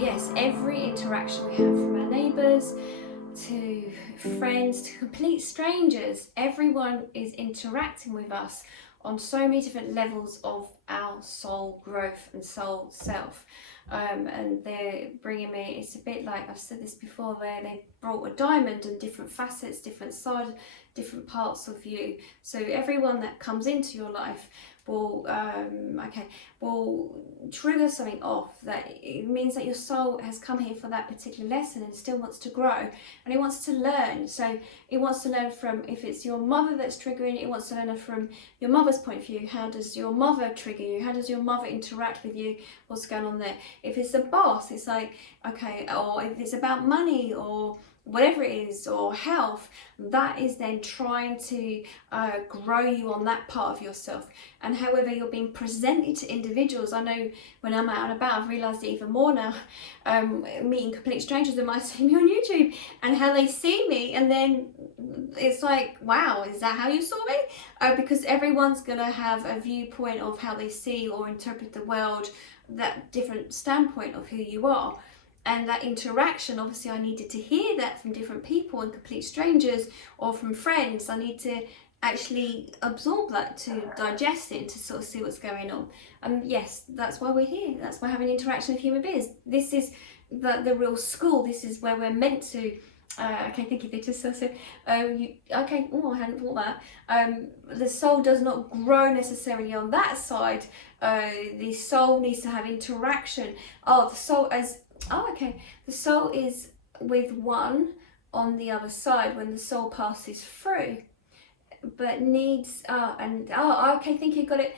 yes, every interaction we have, from our neighbours to friends to complete strangers, everyone is interacting with us on so many different levels of our soul growth and soul self. And they're bringing me, it's a bit like, I've said this before, where they brought a diamond and different facets, different sides, different parts of you. So everyone that comes into your life will will trigger something off. That it means that your soul has come here for that particular lesson and still wants to grow, and it wants to learn. So it wants to learn from, if it's your mother that's triggering, it wants to learn from your mother's point of view. How does your mother trigger you? How does your mother interact with you? What's going on there? If it's the boss, it's like, okay, or if it's about money or whatever it is, or health, that is then trying to grow you on that part of yourself. And however you're being presented to individuals, I know when I'm out and about, I've realised it even more now, meeting complete strangers that might see me on YouTube, and how they see me, and then it's like, wow, is that how you saw me? Because everyone's going to have a viewpoint of how they see or interpret the world, that different standpoint of who you are. And that interaction, obviously I needed to hear that from different people and complete strangers, or from friends. I need to actually absorb that, to digest it, to sort of see what's going on. And yes, that's why we're here. That's why having interaction with human beings. This is the real school. This is where we're meant to. Okay, thank you, Victor. So, okay, oh, I hadn't thought that. The soul does not grow necessarily on that side. The soul needs to have interaction. Oh, the soul as. Oh, okay. The soul is with one on the other side when the soul passes through, but needs, okay, I think you got it.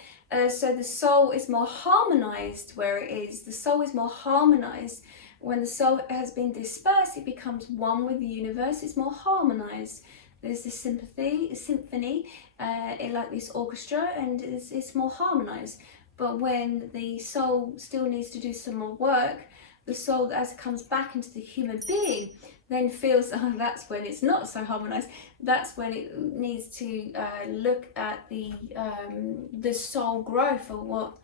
So the soul is more harmonized where it is. The soul is more harmonized. When the soul has been dispersed, it becomes one with the universe. It's more harmonized. There's this symphony, like this orchestra, and it's more harmonized. But when the soul still needs to do some more work, the soul, as it comes back into the human being, then feels, that's when it's not so harmonized. That's when it needs to look at the soul growth, or what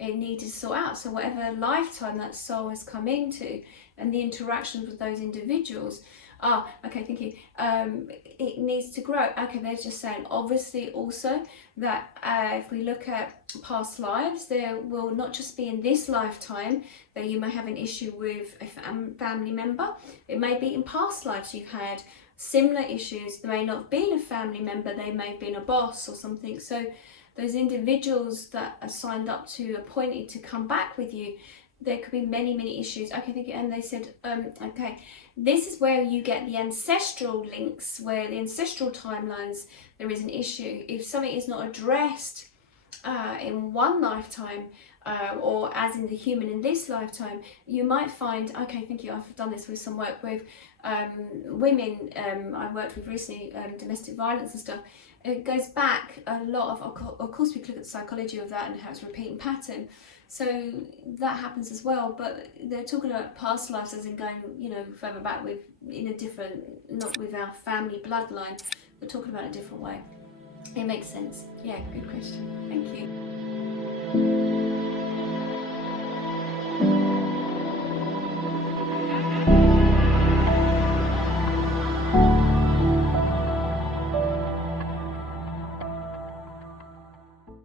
it needs to sort out. So whatever lifetime that soul has come into, and the interactions with those individuals, okay, thank you. It needs to grow. Okay, they're just saying, obviously, also that if we look at past lives, there will not just be in this lifetime that you may have an issue with a family member. It may be in past lives you've had similar issues. There may not have been a family member, they may have been a boss or something. So those individuals that are signed up to, appointed to come back with you, there could be many issues. Okay, thank you. And they said, okay, this is where you get the ancestral links, where the ancestral timelines, there is an issue. If something is not addressed in one lifetime, or as in the human in this lifetime, you might find, okay, thank you, I've done this with some work with women I worked with recently, domestic violence and stuff. It goes back a lot of course we look at the psychology of that and how it's a repeating pattern. So that happens as well, but they're talking about past lives as in going, further back with, in a different, not with our family bloodline, but talking about a different way. It makes sense. Yeah, good question. Thank you.